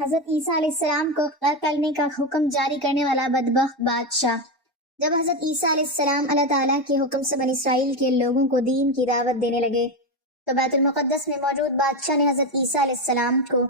حضرت عیسیٰ علیہ السلام کو قتل کرنے کا حکم جاری کرنے والا بدبخت بادشاہ۔ جب حضرت عیسیٰ علیہ السلام اللہ تعالیٰ کے حکم سے بنی اسرائیل کے لوگوں کو دین کی دعوت دینے لگے تو بیت المقدس میں موجود بادشاہ نے حضرت عیسیٰ علیہ السلام کو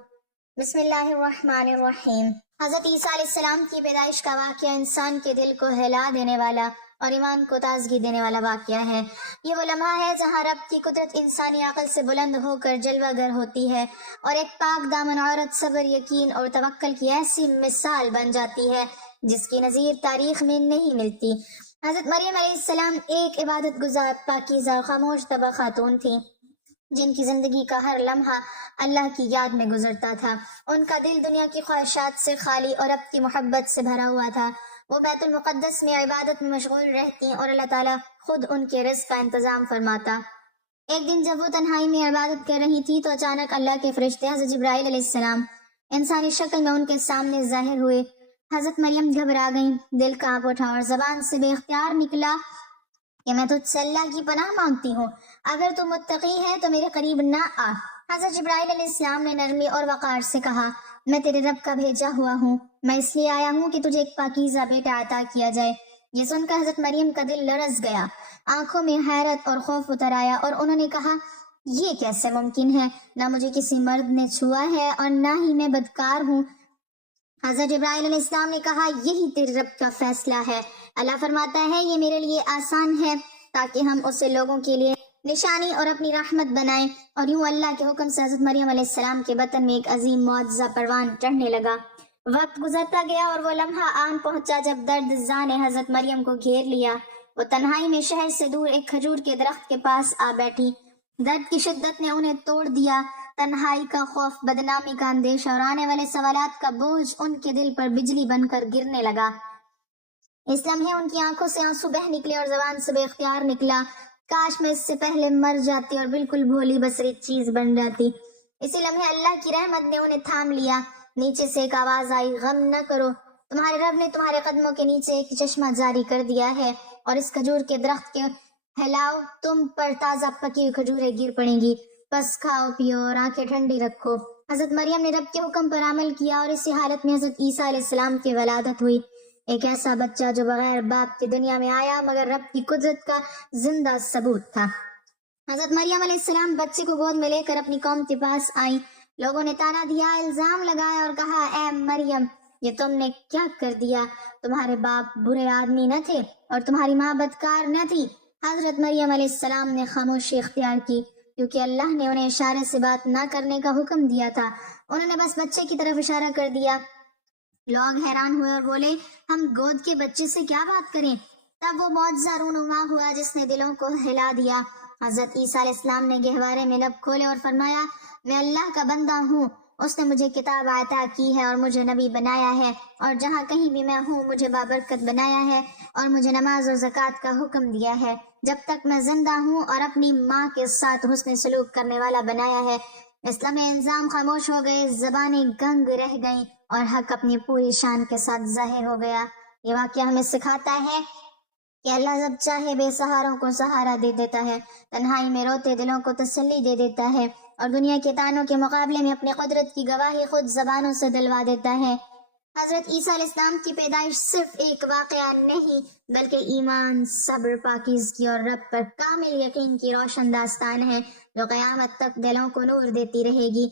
بسم اللہ الرحمن الرحیم۔ حضرت عیسیٰ علیہ السلام کی پیدائش کا واقعہ انسان کے دل کو ہلا دینے والا اور ایمان کو تازگی دینے والا واقعہ ہے۔ یہ وہ لمحہ ہے جہاں رب کی قدرت انسانی عقل سے بلند ہو کر جلوہ گر ہوتی ہے اور ایک پاک دامن عورت صبر، یقین اور توکل کی ایسی مثال بن جاتی ہے جس کی نظیر تاریخ میں نہیں ملتی۔ حضرت مریم علیہ السلام ایک عبادت گزار، پاکیزہ، خاموش طبع خاتون تھیں جن کی زندگی کا ہر لمحہ اللہ کی یاد میں گزرتا تھا۔ ان کا دل دنیا کی خواہشات سے خالی اور رب کی محبت سے بھرا ہوا تھا۔ وہ بیت المقدس میں عبادت میں مشغول رہتی اور اللہ تعالیٰ خود ان کے رزق کا انتظام فرماتا۔ ایک دن جب وہ تنہائی میں عبادت کر رہی تھی تو اچانک اللہ کے فرشتے حضرت جبرائیل علیہ السلام انسانی شکل میں ان کے سامنے ظاہر ہوئے۔ حضرت مریم گھبرا گئیں، دل کانپ اٹھا اور زبان سے بے اختیار نکلا کہ میں تجھ سے اللہ کی پناہ مانگتی ہوں، اگر تو متقی ہے تو میرے قریب نہ آ۔ حضرت جبرائیل علیہ السلام نے نرمی اور وقار سے کہا، میں تیرے رب کا بھیجا ہوا ہوں، میں اس لیے آیا ہوں کہ تجھے ایک پاکیزہ بیٹا عطا کیا جائے۔ یہ سن کر حضرت مریم کا دل لرز گیا، آنکھوں میں حیرت اور خوف اتر آیا اور انہوں نے کہا، یہ کیسے ممکن ہے؟ نہ مجھے کسی مرد نے چھوا ہے اور نہ ہی میں بدکار ہوں۔ حضرت جبرائیل علیہ السلام نے کہا، یہی تیرے رب کا فیصلہ ہے۔ اللہ فرماتا ہے یہ میرے لیے آسان ہے تاکہ ہم اسے لوگوں کے لیے نشانی اور اپنی رحمت بنائیں۔ اور یوں اللہ کے حکم سے حضرت مریم علیہ السلام کے بطن میں ایک عظیم معجزہ پروان چڑھنے لگا۔ وقت گزرتا گیا اور وہ لمحہ آن پہنچا جب درد زا نے حضرت مریم کو گھیر لیا۔ وہ تنہائی میں شہر سے دور ایک کھجور کے درخت کے پاس آ بیٹھی۔ درد کی شدت نے انہیں توڑ دیا۔ تنہائی کا خوف، بدنامی کا اندیشہ اور آنے والے سوالات کا بوجھ ان کے دل پر بجلی بن کر گرنے لگا۔ اس لمحے ان کی آنکھوں سے آنسو بہہ نکلے اور زبان سے بے اختیار نکلا، کاش میں اس سے پہلے مر جاتی اور بالکل بھولی بصری چیز بن جاتی۔ اسی لمحے اللہ کی رحمت نے انہیں تھام لیا۔ نیچے سے ایک آواز آئی، غم نہ کرو، تمہارے رب نے تمہارے قدموں کے نیچے ایک چشمہ جاری کر دیا ہے اور اس کھجور کے درخت کے ہلاؤ تم پر تازہ پکی ہوئی کھجوریں گر پڑیں گی، بس کھاؤ پیو اور آنکھیں ٹھنڈی رکھو۔ حضرت مریم نے رب کے حکم پر عمل کیا اور اسی حالت میں حضرت عیسیٰ علیہ السلام کی ولادت ہوئی، ایک ایسا بچہ جو بغیر باپ کی دنیا میں آیا مگر رب کی قدرت کا زندہ ثبوت تھا۔ حضرت مریم علیہ السلام بچے کو گود میں لے کر اپنی قوم کے پاس آئیں۔ لوگوں نے طعنہ دیا، الزام لگایا اور کہا، اے مریم، یہ تم نے کیا کر دیا؟ تمہارے باپ برے آدمی نہ تھے اور تمہاری ماں بدکار نہ تھی۔ حضرت مریم علیہ السلام نے خاموشی اختیار کی کیونکہ اللہ نے انہیں اشارے سے بات نہ کرنے کا حکم دیا تھا۔ انہوں نے بس بچے کی طرف اشارہ کر دیا۔ لوگ حیران ہوئے اور بولے، ہم گود کے بچے سے کیا بات کریں؟ تب وہ معجزہ رونما ہوا جس نے دلوں کو ہلا دیا۔ حضرت عیسیٰ علیہ السلام نے گہوارے میں لب کھولے اور فرمایا، میں اللہ کا بندہ ہوں، اس نے مجھے کتاب عطا کی ہے اور مجھے نبی بنایا ہے، اور جہاں کہیں بھی میں ہوں مجھے بابرکت بنایا ہے اور مجھے نماز و زکوٰۃ کا حکم دیا ہے، جب تک میں زندہ ہوں، اور اپنی ماں کے ساتھ حسن سلوک کرنے والا بنایا ہے۔ اسلام انظام خاموش ہو گئے، زبانیں گنگ رہ گئیں اور حق اپنی پوری شان کے ساتھ ظاہر ہو گیا۔ یہ واقعہ ہمیں سکھاتا ہے کہ اللہ جب چاہے بے سہاروں کو سہارا دے دیتا ہے، تنہائی میں روتے دلوں کو تسلی دے دیتا ہے اور دنیا کے طعنوں کے مقابلے میں اپنی قدرت کی گواہی خود زبانوں سے دلوا دیتا ہے۔ حضرت عیسیٰ علیہ السلام کی پیدائش صرف ایک واقعہ نہیں بلکہ ایمان، صبر، پاکیزگی اور رب پر کامل یقین کی روشن داستان ہے جو قیامت تک دلوں کو نور دیتی رہے گی۔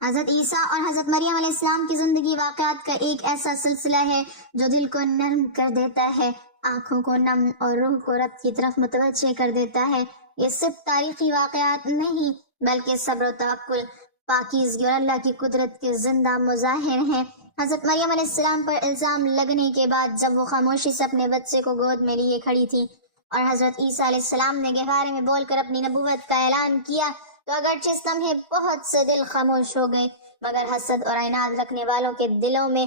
حضرت عیسیٰ اور حضرت مریم علیہ السلام کی زندگی واقعات کا ایک ایسا سلسلہ ہے جو دل کو نرم کر دیتا ہے، آنکھوں کو نم اور روح کو رب کی طرف متوجہ کر دیتا ہے۔ یہ صرف تاریخی واقعات نہیں بلکہ صبر و توکل، پاکیزگی اور اللہ کی قدرت کے زندہ مظاہر ہیں۔ حضرت مریم علیہ السلام پر الزام لگنے کے بعد جب وہ خاموشی سے اپنے بچے کو گود میں لیے کھڑی تھی اور حضرت عیسیٰ علیہ السلام نے گہوارے میں بول کر اپنی نبوت کا اعلان کیا تو اگرچہ اس لمحے بہت سے دل خاموش ہو گئے مگر حسد اور عناد رکھنے والوں کے دلوں میں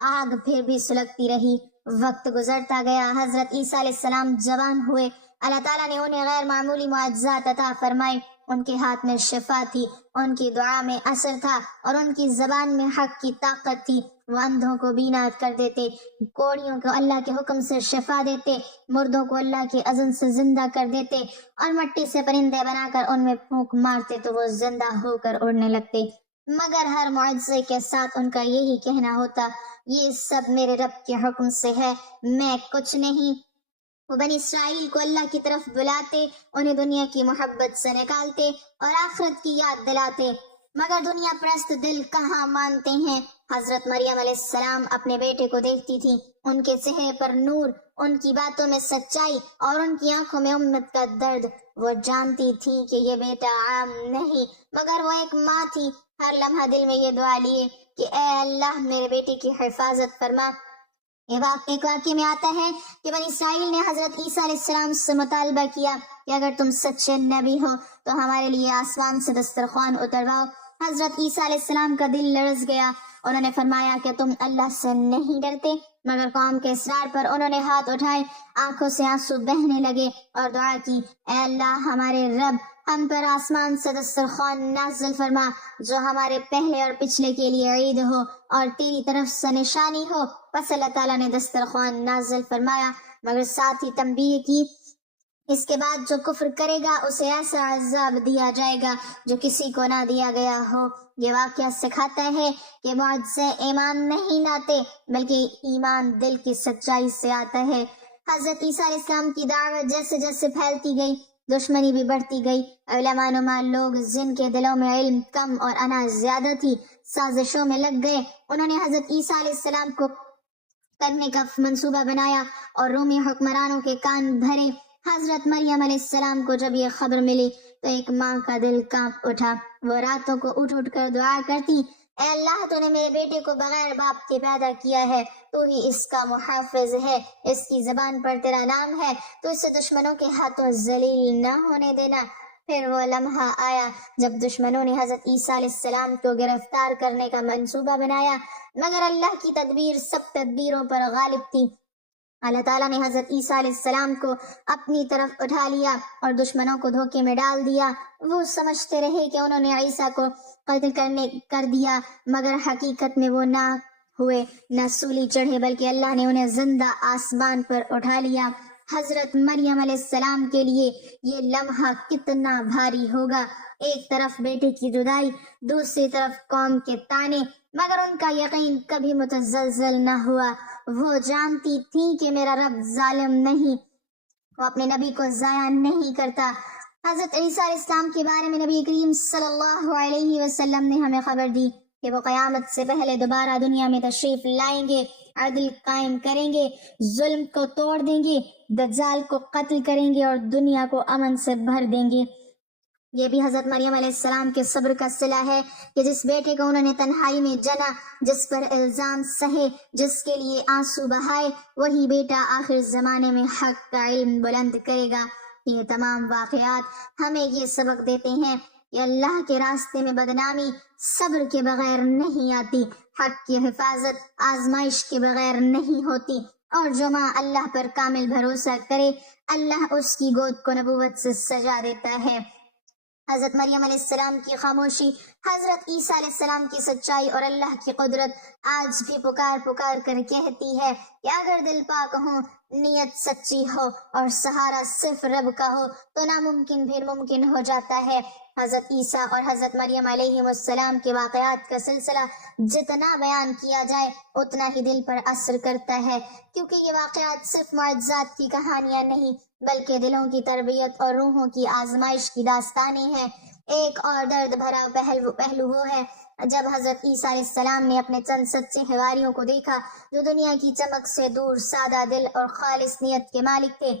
آگ پھر بھی سلگتی رہی۔ وقت گزرتا گیا، حضرت عیسیٰ علیہ السلام جوان ہوئے، اللہ تعالیٰ نے انہیں غیر معمولی معجزات عطا فرمائے۔ ان کے ہاتھ میں شفا تھی، ان کی دعا میں اثر تھا اور ان کی زبان میں حق کی طاقت تھی۔ وہ اندھوں کو بینا کر دیتے، کوڑیوں کو اللہ کے حکم سے شفا دیتے، مردوں کو اللہ کے اذن سے زندہ کر دیتے اور مٹی سے پرندے بنا کر ان میں پھونک مارتے تو وہ زندہ ہو کر اڑنے لگتے۔ مگر ہر معجزے کے ساتھ ان کا یہی کہنا ہوتا، یہ سب میرے رب کے حکم سے ہے، میں کچھ نہیں۔ وہ بنی اسرائیل کو اللہ کی طرف بلاتے، انہیں دنیا کی محبت سے نکالتے اور آخرت کی یاد دلاتے، مگر دنیا پرست دل کہاں مانتے ہیں۔ حضرت مریم علیہ السلام اپنے بیٹے کو دیکھتی تھی، ان کے چہرے پر نور، ان کی باتوں میں سچائی اور ان کی آنکھوں میں امت کا درد۔ وہ جانتی تھی کہ یہ بیٹا عام نہیں، مگر وہ ایک ماں تھی، ہر لمحہ دل میں یہ دعا لیے کہ اے اللہ میرے بیٹے کی حفاظت فرما۔ ایک واقعے میں آتا ہے کہ بنی اسرائیل نے حضرت عیسیٰ علیہ السلام سے مطالبہ کیا کہ اگر تم سچے نبی ہو تو ہمارے لیے آسمان سے دسترخوان اترواؤ۔ حضرت عیسیٰ علیہ السلام کا دل لرز گیا، انہوں نے فرمایا کہ تم اللہ سے نہیں ڈرتے، مگر قوم کے اصرار پر انہوں نے ہاتھ اٹھائے، آنکھوں سے آنسو بہنے لگے اور دعا کی، اے اللہ ہمارے رب، ہم پر آسمان سے دسترخوان نازل فرما جو ہمارے پہلے اور پچھلے کے لیے عید ہو اور تیری طرف سے نشانی ہو۔ پس اللہ تعالیٰ نے دسترخوان نازل فرمایا، مگر ساتھ ہی تنبیہ کی، اس کے بعد جو کفر کرے گا اسے ایسا عذاب دیا جائے گا جو کسی کو نہ دیا گیا ہو۔ یہ واقعہ سکھاتا ہے کہ معجزے ایمان نہیں لاتے بلکہ ایمان دل کی سچائی سے آتا ہے۔ حضرت عیسیٰ علیہ السلام کی دعوت جیسے جیسے پھیلتی گئی، دشمنی بھی بڑھتی گئی۔ علماء نما لوگ جن کے دلوں میں علم کم اور انا زیادہ تھی، سازشوں میں لگ گئے۔ انہوں نے حضرت عیسیٰ علیہ السلام کو کرنے کا منصوبہ بنایا اور رومی حکمرانوں کے کان بھرے۔ حضرت مریم علیہ السلام کو جب یہ خبر ملی تو ایک ماں کا دل کانپ اٹھا، وہ راتوں کو اٹھ اٹھ کر دعا کرتی، اے اللہ تو نے میرے بیٹے کو بغیر باپ کے پیدا کیا ہے، تو ہی اس کا محافظ ہے، اس کی زبان پر تیرا نام ہے، تو اسے دشمنوں کے ہاتھوں ذلیل نہ ہونے دینا۔ پھر وہ لمحہ آیا جب دشمنوں نے حضرت عیسیٰ علیہ السلام کو گرفتار کرنے کا منصوبہ بنایا، مگر اللہ کی تدبیر سب تدبیروں پر غالب تھی۔ اللہ تعالیٰ نے حضرت عیسیٰ علیہ السلام کو اپنی طرف اٹھا لیا اور دشمنوں کو دھوکے میں ڈال دیا۔ وہ سمجھتے رہے کہ انہوں نے عیسیٰ کو قتل کر دیا، مگر حقیقت میں وہ نہ ہوئے، نہ سولی چڑھے، بلکہ اللہ نے انہیں زندہ آسمان پر اٹھا لیا۔ حضرت مریم علیہ السلام کے لیے یہ لمحہ کتنا بھاری ہوگا، ایک طرف بیٹے کی جدائی، دوسری طرف قوم کے طعنے، مگر ان کا یقین کبھی متزلزل نہ ہوا۔ وہ جانتی تھی کہ میرا رب ظالم نہیں، وہ اپنے نبی کو ضائع نہیں کرتا۔ حضرت عیسیٰ علیہ السلام کے بارے میں نبی کریم صلی اللہ علیہ وسلم نے ہمیں خبر دی کہ وہ قیامت سے پہلے دوبارہ دنیا میں تشریف لائیں گے، عدل قائم کریں گے، ظلم کو توڑ دیں گے، دجال کو قتل کریں گے اور دنیا کو امن سے بھر دیں گے۔ یہ بھی حضرت مریم علیہ السلام کے صبر کا صلہ ہے کہ جس بیٹے کو انہوں نے تنہائی میں جنا، جس پر الزام سہے، جس کے لیے آنسو بہائے، وہی بیٹا آخر زمانے میں حق کا علم بلند کرے گا۔ یہ تمام واقعات ہمیں یہ سبق دیتے ہیں کہ اللہ کے راستے میں بدنامی صبر کے بغیر نہیں آتی، حق کی حفاظت آزمائش کے بغیر نہیں ہوتی، اور جو ماں اللہ پر کامل بھروسہ کرے، اللہ اس کی گود کو نبوت سے سجا دیتا ہے۔ حضرت مریم علیہ السلام کی خاموشی، حضرت عیسیٰ علیہ السلام کی سچائی اور اللہ کی قدرت آج بھی پکار پکار کر کہتی ہے کہ اگر دل پاک ہو، نیت سچی ہو اور سہارا صرف رب کا ہو تو ناممکن بھی ممکن ہو جاتا ہے۔ حضرت عیسیٰ اور حضرت مریم علیہ السلام کے واقعات کا سلسلہ جتنا بیان کیا جائے اتنا ہی دل پر اثر کرتا ہے، کیونکہ یہ واقعات صرف معجزات کی کہانیاں نہیں بلکہ دلوں کی تربیت اور روحوں کی آزمائش کی داستانیں ہیں۔ ایک اور درد بھرا پہلو وہ ہے جب حضرت عیسیٰ علیہ السلام نے اپنے چند سچے حواریوں کو دیکھا جو دنیا کی چمک سے دور سادہ دل اور خالص نیت کے مالک تھے۔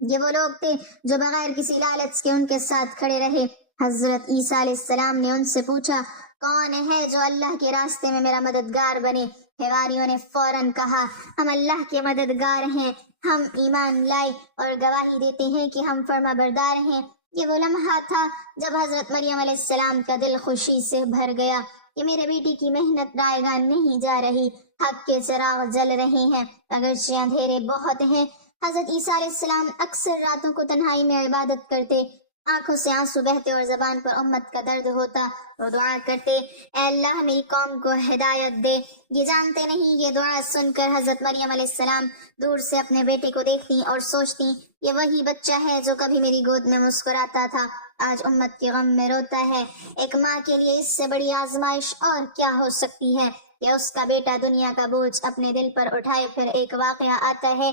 یہ وہ لوگ تھے جو بغیر کسی لالچ کے ان کے ساتھ کھڑے رہے۔ حضرت عیسیٰ علیہ السلام نے ان سے پوچھا، کون ہے جو اللہ کے راستے میں میرا مددگار بنے؟ حواریوں نے فوراً کہا، ہم اللہ کے مددگار ہیں، ہم ایمان لائے اور گواہی دیتے ہیں کہ ہم فرما بردار ہیں۔ یہ وہ لمحہ تھا جب حضرت مریم علیہ السلام کا دل خوشی سے بھر گیا کہ میرے بیٹی کی محنت رائے گاہ نہیں جا رہی، حق کے چراغ جل رہے ہیں اگرچہ اندھیرے بہت ہیں۔ حضرت عیسیٰ علیہ السلام اکثر راتوں کو تنہائی میں عبادت کرتے، آنکھوں سے آنسو بہتے اور زبان پر امت کا درد ہوتا۔ وہ دعا کرتے، اے اللہ میری قوم کو ہدایت دے۔ یہ جانتے نہیں، یہ دعا سن کر حضرت مریم علیہ السلام دور سے اپنے بیٹے کو دیکھتی اور سوچتی، یہ وہی بچہ ہے جو کبھی میری گود میں مسکراتا تھا آج امت کے غم میں روتا ہے۔ ایک ماں کے لیے اس سے بڑی آزمائش اور کیا ہو سکتی ہے کہ اس کا بیٹا دنیا کا بوجھ اپنے دل پر اٹھائے۔ پھر ایک واقعہ آتا ہے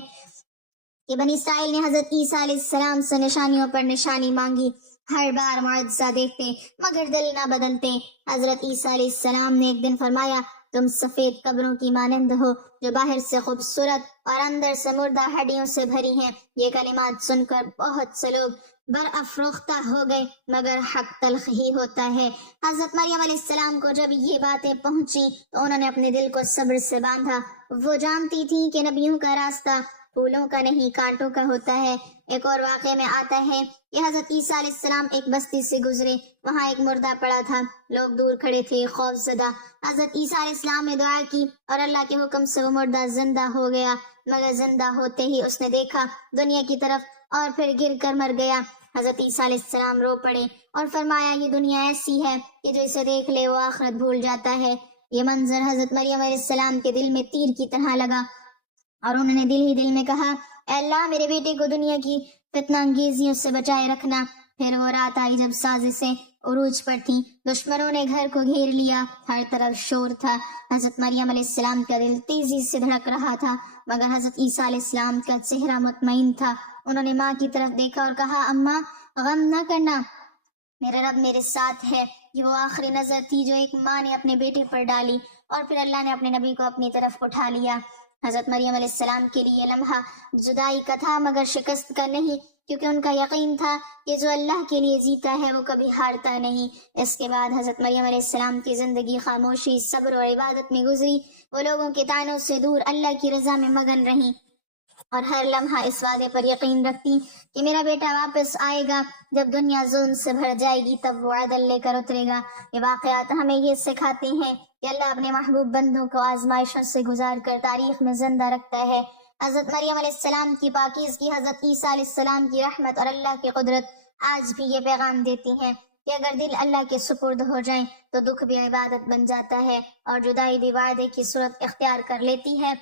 کہ بنی اسرائیل نے حضرت عیسیٰ علیہ السلام سے نشانیوں پر نشانی مانگی، ہر بار معجزہ دیکھتے مگر دل نہ بدلتے۔ حضرت عیسیٰ علیہ السلام نے ایک دن فرمایا، تم سفید قبروں کی مانند ہو جو باہر سے خوبصورت اور اندر سے مردہ ہڈیوں سے بھری ہیں۔ یہ کلمات سن کر بہت سے لوگ برافروختہ ہو گئے، مگر حق تلخ ہی ہوتا ہے۔ حضرت مریم علیہ السلام کو جب یہ باتیں پہنچی تو انہوں نے اپنے دل کو صبر سے باندھا۔ وہ جانتی تھیں کہ نبیوں کا راستہ پھولوں کا نہیں کانٹوں کا ہوتا ہے۔ ایک اور واقعے میں آتا ہے کہ حضرت عیسیٰ علیہ السلام ایک بستی سے گزرے، وہاں ایک مردہ پڑا تھا، لوگ دور کھڑے تھے خوف زدہ۔ حضرت عیسیٰ علیہ السلام نے دعا کی اور اللہ کے حکم سے وہ مردہ زندہ ہو گیا، مگر زندہ ہوتے ہی اس نے دیکھا دنیا کی طرف اور پھر گر کر مر گیا۔ حضرت عیسیٰ علیہ السلام رو پڑے اور فرمایا، یہ دنیا ایسی ہے کہ جو اسے دیکھ لے وہ آخرت بھول جاتا ہے۔ یہ منظر حضرت مریم علیہ السلام کے دل میں تیر کی طرح لگا اور انہوں نے دل ہی دل میں کہا، اے اللہ میرے بیٹے کو دنیا کی فتنہ انگیزیوں سے بچائے رکھنا۔ پھر وہ رات آئی جب سازشیں عروج پر تھیں، دشمنوں نے گھر کو گھیر لیا، ہر طرف شور تھا۔ حضرت مریم علیہ السلام کا دل تیزی سے دھڑک رہا تھا، مگر حضرت عیسیٰ علیہ السلام کا چہرہ مطمئن تھا۔ انہوں نے ماں کی طرف دیکھا اور کہا، اماں غم نہ کرنا، میرا رب میرے ساتھ ہے۔ یہ وہ آخری نظر تھی جو ایک ماں نے اپنے بیٹے پر ڈالی، اور پھر اللہ نے اپنے نبی کو اپنی طرف اٹھا لیا۔ حضرت مریم علیہ السلام کے لیے لمحہ جدائی کا تھا مگر شکست کا نہیں، کیونکہ ان کا یقین تھا کہ جو اللہ کے لیے جیتا ہے وہ کبھی ہارتا نہیں۔ اس کے بعد حضرت مریم علیہ السلام کی زندگی خاموشی، صبر اور عبادت میں گزری۔ وہ لوگوں کے طعنوں سے دور اللہ کی رضا میں مگن رہیں اور ہر لمحہ اس وعدے پر یقین رکھتی کہ میرا بیٹا واپس آئے گا، جب دنیا ظلم سے بھر جائے گی تب وہ عدل لے کر اترے گا۔ یہ واقعات ہمیں یہ سکھاتے ہیں کہ اللہ اپنے محبوب بندوں کو آزمائشوں سے گزار کر تاریخ میں زندہ رکھتا ہے۔ حضرت مریم علیہ السلام کی پاکیزگی، حضرت عیسیٰ علیہ السلام کی رحمت اور اللہ کی قدرت آج بھی یہ پیغام دیتی ہیں کہ اگر دل اللہ کے سپرد ہو جائیں تو دکھ بھی عبادت بن جاتا ہے اور جدائی بھی وعدے کی صورت اختیار کر لیتی ہے۔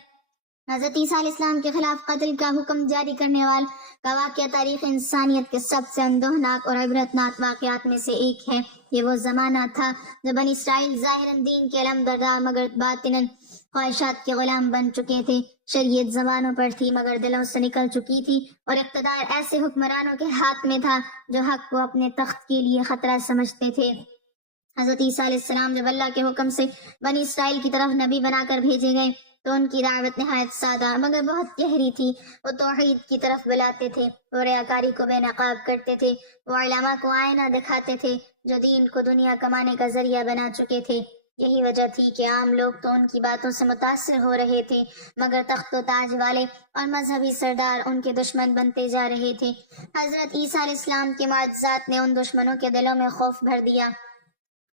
حضرت عیسیٰ علیہ السلام کے خلاف قتل کا حکم جاری کرنے والا کا واقعہ تاریخ انسانیت کے سب سے اندوہناک اور عبرتناک واقعات میں سے ایک ہے۔ یہ وہ زمانہ تھا جب بنی اسرائیل ظاہراً دین کے علمبردار مگر باطناً خواہشات کے غلام بن چکے تھے۔ شریعت زبانوں پر تھی مگر دلوں سے نکل چکی تھی، اور اقتدار ایسے حکمرانوں کے ہاتھ میں تھا جو حق کو اپنے تخت کے لیے خطرہ سمجھتے تھے۔ حضرت عیسیٰ علیہ السلام جب اللہ کے حکم سے بنی اسرائیل کی طرف نبی بنا کر بھیجے گئے تو ان کی دعوت نہایت سادہ مگر بہت گہری تھی۔ وہ توحید کی طرف بلاتے تھے، وہ ریاکاری کو بے نقاب کرتے تھے، وہ علماء کو آئینہ دکھاتے تھے جو دین کو دنیا کمانے کا ذریعہ بنا چکے تھے۔ یہی وجہ تھی کہ عام لوگ تو ان کی باتوں سے متاثر ہو رہے تھے مگر تخت و تاج والے اور مذہبی سردار ان کے دشمن بنتے جا رہے تھے۔ حضرت عیسیٰ علیہ السلام کے معجزات نے ان دشمنوں کے دلوں میں خوف بھر دیا۔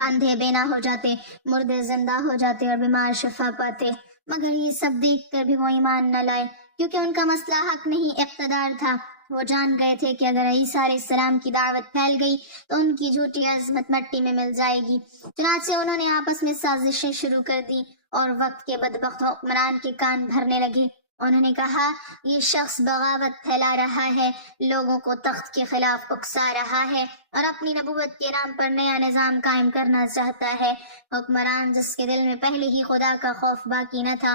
اندھے بینا ہو جاتے، مردے زندہ ہو جاتے اور بیمار شفا پاتے، مگر یہ سب دیکھ کر بھی وہ ایمان نہ لائے، کیونکہ ان کا مسئلہ حق نہیں اقتدار تھا۔ وہ جان گئے تھے کہ اگر عیسیٰ علیہ السلام کی دعوت پھیل گئی تو ان کی جھوٹی عظمت مٹی میں مل جائے گی۔ چنانچہ انہوں نے آپس میں سازشیں شروع کر دی اور وقت کے بدبخت حکمران کے کان بھرنے لگے۔ انہوں نے کہا، یہ شخص بغاوت پھیلا رہا ہے، لوگوں کو تخت کے خلاف اکسا رہا ہے اور اپنی نبوت کے نام پر نیا نظام قائم کرنا چاہتا ہے۔ حکمران جس کے دل میں پہلے ہی خدا کا خوف باقی نہ تھا،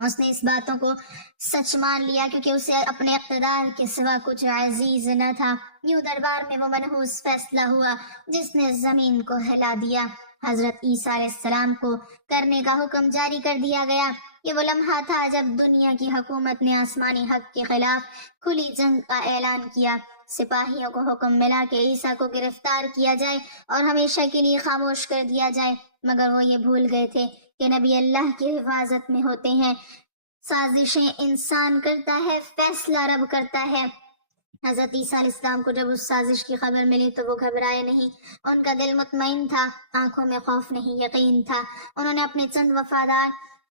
اس نے اس باتوں کو سچ مان لیا کیونکہ اسے اپنے اقتدار کے سوا کچھ عزیز نہ تھا۔ یوں دربار میں وہ منحوس فیصلہ ہوا جس نے زمین کو ہلا دیا۔ حضرت عیسیٰ علیہ السلام کو کرنے کا حکم جاری کر دیا گیا۔ یہ وہ لمحہ تھا جب دنیا کی حکومت نے آسمانی حق کے خلاف کھلی جنگ کا اعلان کیا۔ سپاہیوں کو حکم ملا کہ عیسیٰ کو گرفتار کیا جائے اور ہمیشہ کے لیے خاموش کر دیا جائے، مگر وہ یہ بھول گئے تھے کہ نبی اللہ کی حفاظت میں ہوتے ہیں۔ سازشیں انسان کرتا ہے، فیصلہ رب کرتا ہے۔ حضرت عیسیٰ علیہ السلام کو جب اس سازش کی خبر ملی تو وہ گھبرائے نہیں، ان کا دل مطمئن تھا، آنکھوں میں خوف نہیں یقین تھا۔ انہوں نے اپنے چند وفادار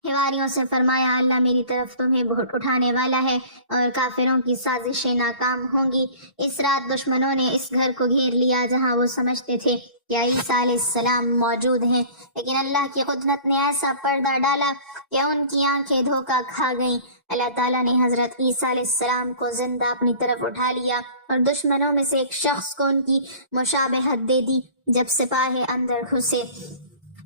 حواریوں سے فرمایا، اللہ میری طرف تمہیں بھوٹ اٹھانے والا ہے اور کافروں کی سازشیں ناکام ہوں گی۔ اس رات دشمنوں نے اس گھر کو گھیر لیا جہاں وہ سمجھتے تھے کہ عیسیٰ علیہ السلام موجود ہیں، لیکن اللہ کی قدرت نے ایسا پردہ ڈالا کہ ان کی آنکھیں دھوکہ کھا گئیں۔ اللہ تعالیٰ نے حضرت عیسیٰ علیہ السلام کو زندہ اپنی طرف اٹھا لیا اور دشمنوں میں سے ایک شخص کو ان کی مشابہت دے دی۔ جب سپاہی اندر گھسے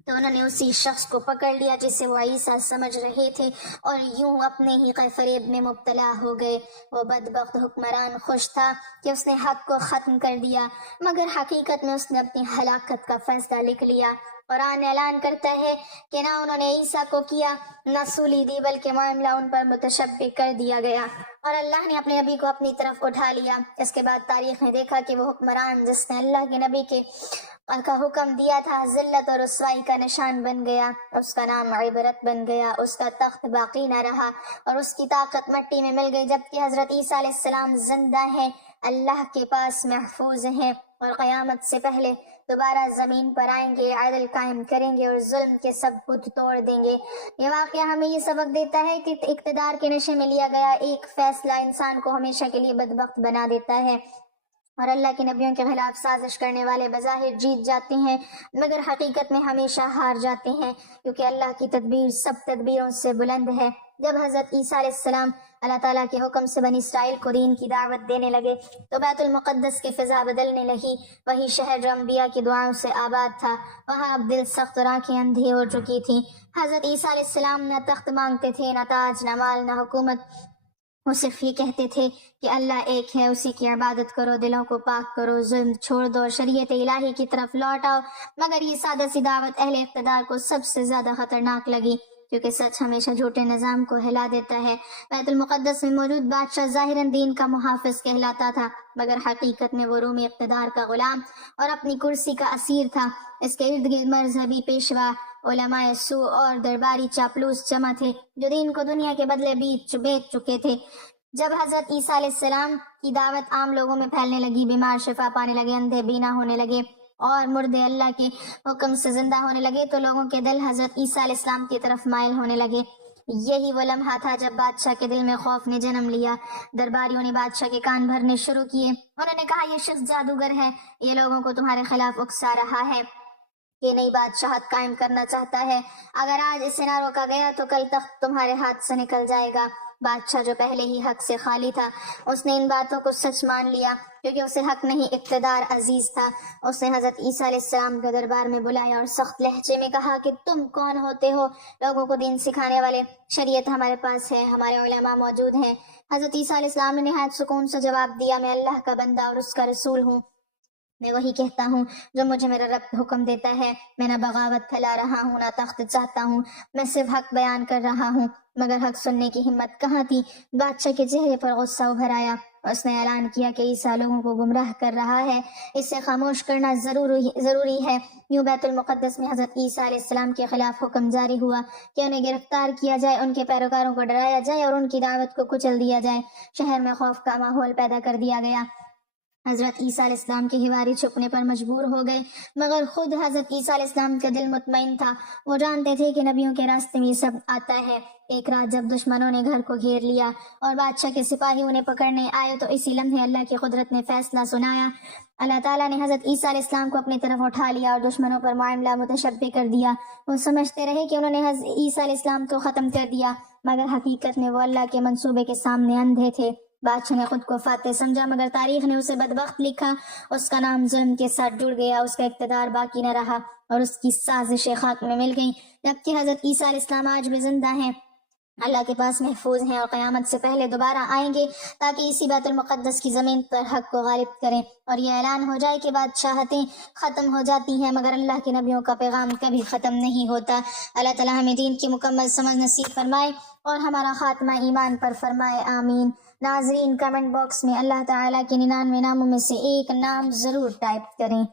تو انہوں نے اسی شخص کو پکڑ لیا جسے وہ عیسیٰ سمجھ رہے تھے اور یوں اپنے ہی فریب میں مبتلا ہو گئے۔ وہ بدبخت حکمران خوش تھا کہ اس نے حق کو ختم کر دیا، مگر حقیقت میں اس نے اپنی ہلاکت کا فیصلہ لکھ لیا۔ قرآن اعلان کرتا ہے کہ نہ انہوں نے عیسیٰ کو کیا نہ سولی دی، بلکہ معاملہ ان پر متشبہ کر دیا گیا اور اللہ نے اپنے نبی کو اپنی طرف اٹھا لیا۔ اس کے بعد تاریخ نے دیکھا کہ وہ حکمران جس نے اللہ کے نبی کا حکم دیا تھا ذلت اور رسوائی کا نشان بن گیا، اس کا نام عبرت بن گیا، اس کا تخت باقی نہ رہا اور اس کی طاقت مٹی میں مل گئی، جبکہ حضرت عیسیٰ علیہ السلام زندہ ہیں، اللہ کے پاس محفوظ ہیں اور قیامت سے پہلے دوبارہ زمین پر آئیں گے، عدل قائم کریں گے اور ظلم کے سب بت توڑ دیں گے۔ یہ واقعہ ہمیں یہ سبق دیتا ہے کہ اقتدار کے نشے میں لیا گیا ایک فیصلہ انسان کو ہمیشہ کے لیے بدبخت بنا دیتا ہے، اور اللہ کے نبیوں کے خلاف سازش کرنے والے بظاہر جیت جاتے ہیں مگر حقیقت میں ہمیشہ ہار جاتے ہیں، کیونکہ اللہ کی تدبیر سب تدبیروں سے بلند ہے۔ جب حضرت عیسیٰ علیہ السلام اللہ تعالیٰ کے حکم سے بنی اسرائیل کو دین کی دعوت دینے لگے تو بیت المقدس کی فضا بدلنے لگی۔ وہی شہر جو انبیاء کی دعاؤں سے آباد تھا، وہاں اب دل سخت اور آنکھیں اندھی ہو چکی تھیں۔ حضرت عیسیٰ علیہ السلام نہ تخت مانگتے تھے، نہ تاج، نہ مال، نہ حکومت، وہ صرف یہ کہتے تھے کہ اللہ ایک ہے، اسی کی عبادت کرو، دلوں کو پاک کرو، ظلم چھوڑ دو اور شریعت الہی کی طرف لوٹ آؤ۔ مگر یہ سادہ سی دعوت اہل اقتدار کو سب سے زیادہ خطرناک لگی، کیونکہ سچ ہمیشہ جھوٹے نظام کو ہلا دیتا ہے۔ بیت المقدس میں موجود بادشاہ ظاہراً دین کا محافظ کہلاتا تھا، مگر حقیقت میں وہ رومی اقتدار کا غلام اور اپنی کرسی کا اسیر تھا۔ اس کے ارد گرد مذہبی پیشوا، علماء سو اور درباری چاپلوس جمع تھے جو دین کو دنیا کے بدلے بیچ چکے تھے۔ جب حضرت عیسیٰ علیہ السلام کی دعوت عام لوگوں میں پھیلنے لگی، بیمار شفا پانے لگے، اندھے بینا ہونے لگے اور مردے اللہ کے حکم سے زندہ ہونے لگے، تو لوگوں کے دل حضرت عیسیٰ علیہ السلام کی طرف مائل ہونے لگے۔ یہی وہ لمحہ تھا جب بادشاہ کے دل میں خوف نے جنم لیا۔ درباریوں نے بادشاہ کے کان بھرنے شروع کیے۔ انہوں نے کہا، یہ شخص جادوگر ہے، یہ لوگوں کو تمہارے خلاف اکسا رہا ہے، یہ نئی بادشاہت قائم کرنا چاہتا ہے۔ اگر آج اسے نہ روکا گیا تو کل تخت تمہارے ہاتھ سے نکل جائے گا۔ بادشاہ جو پہلے ہی حق سے خالی تھا، اس نے ان باتوں کو سچ مان لیا، کیونکہ اسے حق نہیں اقتدار عزیز تھا۔ اس نے حضرت عیسیٰ علیہ السلام کو دربار میں بلایا اور سخت لہجے میں کہا کہ تم کون ہوتے ہو لوگوں کو دین سکھانے والے؟ شریعت ہمارے پاس ہے، ہمارے علماء موجود ہیں۔ حضرت عیسیٰ علیہ السلام نے نہایت سکون سے جواب دیا، میں اللہ کا بندہ اور اس کا رسول ہوں، میں وہی کہتا ہوں جو مجھے میرا رب حکم دیتا ہے۔ میں نہ بغاوت پھیلا رہا ہوں نہ تخت چاہتا ہوں، میں صرف حق بیان کر رہا ہوں۔ مگر حق سننے کی ہمت کہاں تھی؟ بادشاہ کے چہرے پر غصہ ابھر آیا۔ اس نے اعلان کیا کہ عیسیٰ لوگوں کو گمراہ کر رہا ہے، اسے خاموش کرنا ضروری ہے۔ یوں بیت المقدس میں حضرت عیسیٰ علیہ السلام کے خلاف حکم جاری ہوا کہ انہیں گرفتار کیا جائے، ان کے پیروکاروں کو ڈرایا جائے اور ان کی دعوت کو کچل دیا جائے۔ شہر میں خوف کا ماحول پیدا کر دیا گیا۔ حضرت عیسیٰ علیہ السلام کے ہواری چھپنے پر مجبور ہو گئے، مگر خود حضرت عیسیٰ علیہ السلام کا دل مطمئن تھا۔ وہ جانتے تھے کہ نبیوں کے راستے میں یہ سب آتا ہے۔ ایک رات جب دشمنوں نے گھر کو گھیر لیا اور بادشاہ کے سپاہی انہیں پکڑنے آئے تو اسی لمحے اللہ کی قدرت نے فیصلہ سنایا۔ اللہ تعالیٰ نے حضرت عیسیٰ علیہ السلام کو اپنی طرف اٹھا لیا اور دشمنوں پر معاملہ متشبہ کر دیا۔ وہ سمجھتے رہے کہ انہوں نے حضرت عیسیٰ علیہ السلام کو ختم کر دیا، مگر حقیقت میں وہ اللہ کے منصوبے کے سامنے اندھے تھے۔ بادشاہ نے خود کو فاتح سمجھا، مگر تاریخ نے اسے بدبخت لکھا۔ اس کا نام ظلم کے ساتھ جڑ گیا، اس کا اقتدار باقی نہ رہا اور اس کی سازشیں خاک میں مل گئیں۔ جبکہ حضرت عیسیٰ علیہ السلام آج بھی زندہ ہیں، اللہ کے پاس محفوظ ہیں اور قیامت سے پہلے دوبارہ آئیں گے تاکہ اسی بیت المقدس کی زمین پر حق کو غالب کریں اور یہ اعلان ہو جائے کہ بادشاہتیں ختم ہو جاتی ہیں مگر اللہ کے نبیوں کا پیغام کبھی ختم نہیں ہوتا۔ اللہ تعالیٰ ہمیں دین کی مکمل سمجھ نصیب فرمائے اور ہمارا خاتمہ ایمان پر فرمائے، آمین۔ ناظرین، کمنٹ باکس میں اللہ تعالیٰ کے 99 ناموں میں سے ایک نام ضرور ٹائپ کریں۔